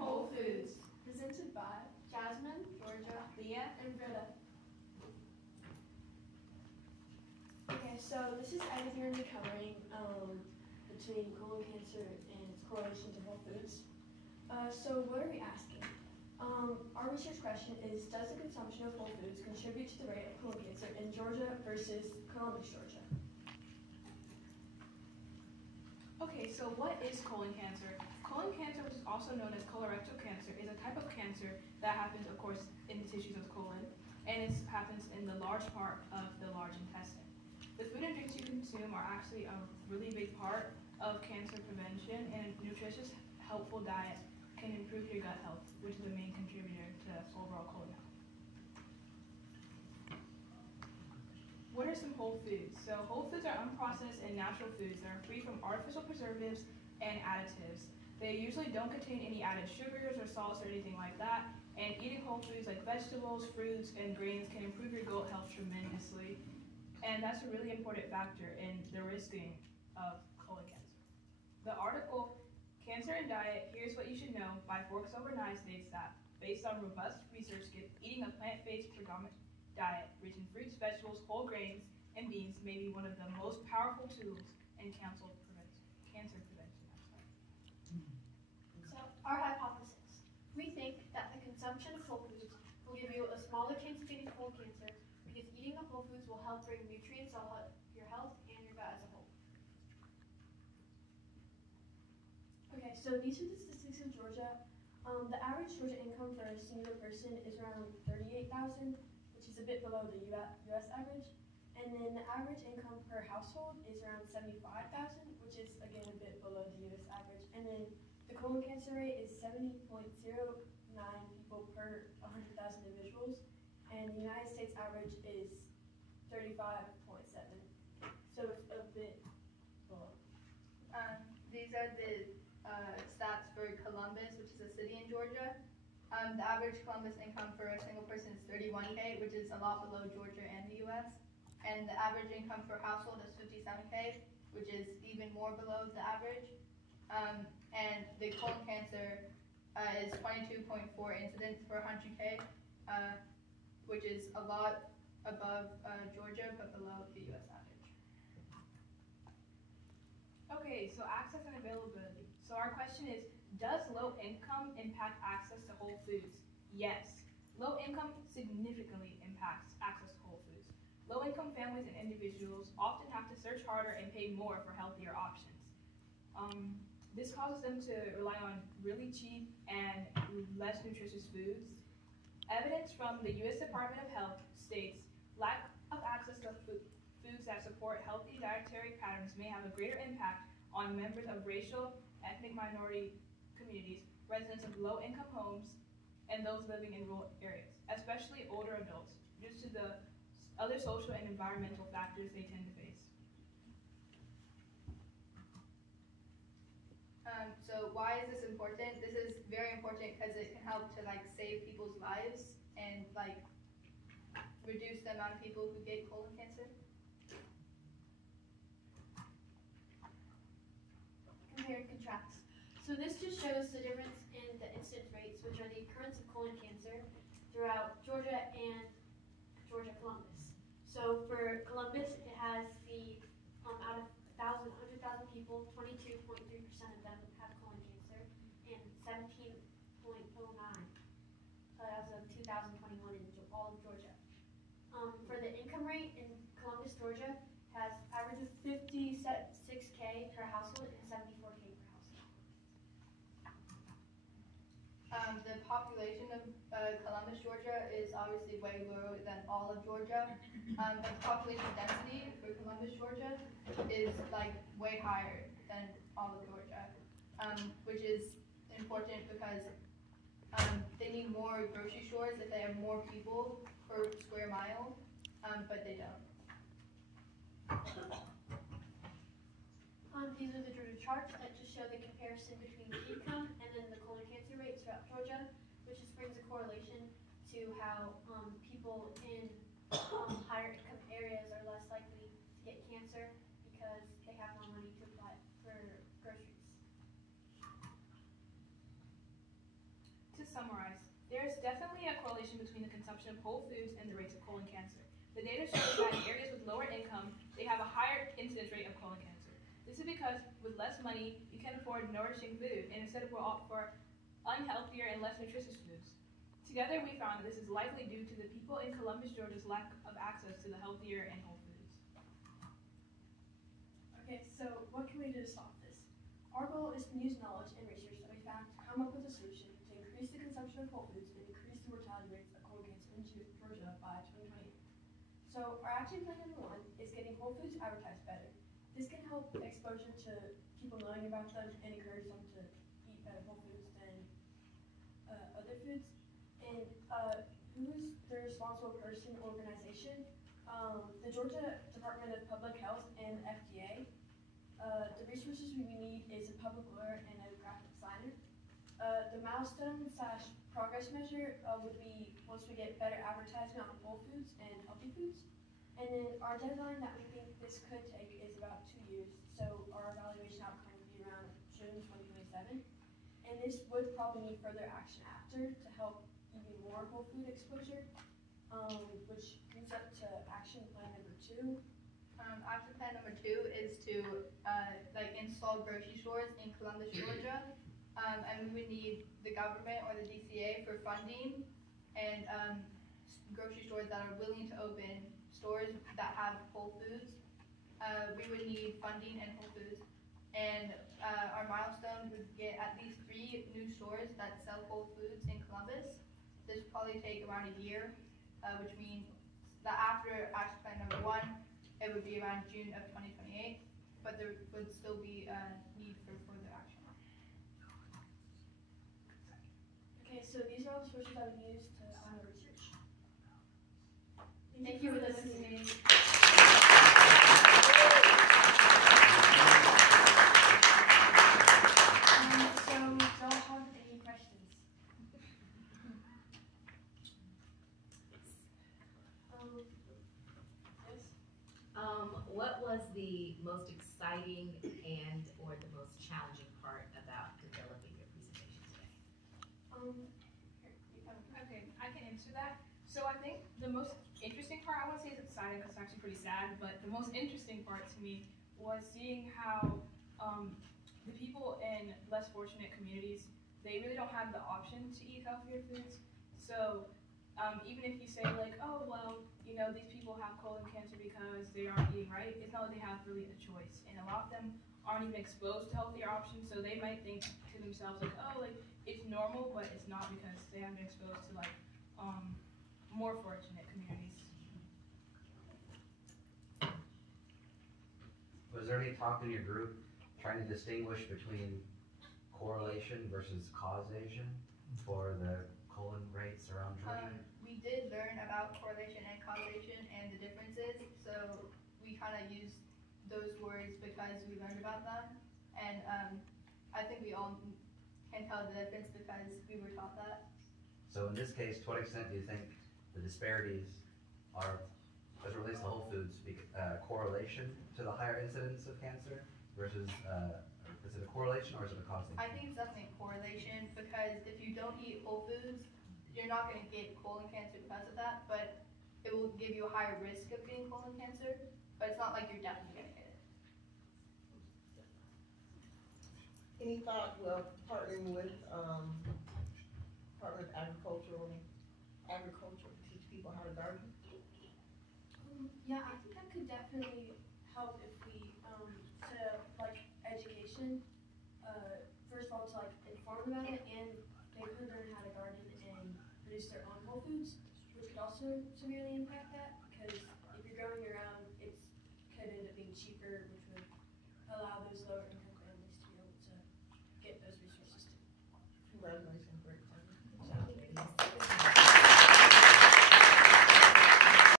Whole Foods, presented by Jasmine, Georgia Leah, and Britta. Okay, so this is everything we're going to be covering between colon cancer and its correlation to Whole Foods. So what are we asking? Our research question is, does the consumption of Whole Foods contribute to the rate of colon cancer in Georgia versus Columbus, Georgia? Okay, so what is colon cancer? Colon cancer, which is also known as colorectal cancer, is a type of cancer that happens, of course, in the tissues of the colon, and it happens in the large part of the large intestine. The food and drinks you consume are actually a really big part of cancer prevention, and a nutritious, helpful diet can improve your gut health, which is a main contributor to overall colon health. What are some whole foods? So whole foods are unprocessed and natural foods that are free from artificial preservatives and additives. They usually don't contain any added sugars or salts or anything like that, and eating whole foods like vegetables, fruits, and grains can improve your gut health tremendously, and that's a really important factor in the risking of colon cancer. The article, Cancer and Diet, Here's What You Should Know by Forks Over Knives states that, based on robust research, eating a plant-based predominant diet rich in fruits, vegetables, whole grains, and beans may be one of the most powerful tools in cancer prevention. So, our hypothesis. We think that the consumption of whole foods will give you a smaller chance of getting colon cancer because eating the whole foods will help bring nutrients to your health and your gut as a whole. Okay, so these are the statistics in Georgia. The average Georgia income for a singular person is around $38,000, which is a bit below the U.S. average. And then the average income per household is around $75,000, which is again a bit below the U.S. average. And then the colon cancer rate is 70.09 people per 100,000 individuals, and the United States average is 35.7. So it's a bit below. These are the stats for Columbus, which is a city in Georgia. The average Columbus income for a single person is $31K, which is a lot below Georgia and the U.S. And the average income per household is $57K, which is even more below the average. And the colon cancer is 22.4 incidents per 100K, which is a lot above Georgia, but below the U.S. average. Okay, so access and availability. So our question is, does low income impact access to whole foods? Yes. Low income significantly impacts access to whole foods. Low income families and individuals often have to search harder and pay more for healthier options. This causes them to rely on really cheap and less nutritious foods. Evidence from the U.S. Department of Health states lack of access to foods that support healthy dietary patterns may have a greater impact on members of racial, ethnic minority communities, residents of low-income homes, and those living in rural areas, especially older adults, due to the other social and environmental factors they tend to face. So why is this important? This is very important because it can help to save people's lives and reduce the amount of people who get colon cancer. Compare and contrast. So this just shows the difference in the incidence rates, which are the occurrence of colon cancer throughout Georgia and Georgia Columbus. So for Columbus, it has the out of 100,000 people, 22.3% of them have colon cancer, and 17.09 as of 2021 in all of Georgia. For the income rate in Columbus, Georgia, has average of 56K per household and 74K per household. The population of Columbus, Georgia is obviously way lower than all of Georgia. The population density for Columbus, Georgia is way higher than all of Georgia, which is important because they need more grocery stores if they have more people per square mile, but they don't. These are the Georgia charts that just show the comparison between the income and then the colon cancer rates throughout Georgia, which just brings a correlation to how people in higher income areas are less likely to get cancer because they have more money to apply for groceries. summarize, there is definitely a correlation between the consumption of whole foods and the rates of colon cancer. The data shows that in areas with lower income, they have a higher incidence rate of colon cancer. This is because with less money, you can afford nourishing food, and instead we'll opt for unhealthier and less nutritious foods. Together, we found that this is likely due to the people in Columbus, Georgia's lack of access to the healthier and whole foods. Okay, so what can we do to stop this? Our goal is to use knowledge and research that we found to come up with a solution to increase the consumption of whole foods and decrease the mortality rates of colon cancer in Georgia by 2028. So our action plan number 1 is getting whole foods advertised better. This can help exposure to people knowing about them and encourage them to eat better whole foods than other foods. And who is the responsible person or organization? The Georgia Department of Public Health and FDA. The resources we need is a public lawyer and a graphic designer. The milestone/progress measure would be once we get better advertisement on whole foods and healthy foods. And then our deadline that we think this could take is about 2 years. So our evaluation outcome would be around June 2027. And this would probably need further action after to help even more whole food exposure, which brings up to action plan number 2. Action plan number 2 is to install grocery stores in Columbus, Georgia, and we would need the government or the DCA for funding and grocery stores that are willing to open stores that have whole foods. We would need funding and whole foods, and our milestone would get at least 3 new stores that sell whole foods in Columbus. This would probably take around a year, which means that after action plan number 1, it would be around June of 2028, but there would still be a need for further action. Okay, so these are all the sources that we use to fund our research. Thank you for listening. So, do y'all have any questions? Yes? What was the most exciting and or the most challenging part about developing your presentation today? Okay, I can answer that. So I think the most interesting part, I wouldn't say it's exciting because it's actually pretty sad, but the most interesting part to me was seeing how the people in less fortunate communities, they really don't have the option to eat healthier foods. So even if you say like, oh, well, you know, these people have colon cancer because they aren't eating right, it's not like they have really a choice. And a lot of them aren't even exposed to healthier options, so they might think to themselves like, oh, like, it's normal, but it's not because they haven't been exposed to like more fortunate communities. Was there any talk in your group trying to distinguish between correlation versus causation for the colon rates around Georgia? We did learn about correlation and causation and the differences, so we kind of used those words because we learned about them, and I think we all can tell the difference because we were taught that. So in this case, to what extent do you think the disparities are, as it relates to whole foods, correlation to the higher incidence of cancer versus, is it a correlation or is it a causation? I think it's definitely a correlation because if you don't eat whole foods, you're not going to get colon cancer because of that, but it will give you a higher risk of getting colon cancer, but it's not like you're definitely going to get it. Any thought, partnering with Department of Agriculture to teach people how to garden? Yeah, I think that could definitely help if we, education, first of all, to inform about it, and they could learn how to garden and produce their own whole foods, which could also severely impact that, because if you're growing your own, it could end up being cheaper, which would allow those lower income families to be able to get those resources too. Congratulations.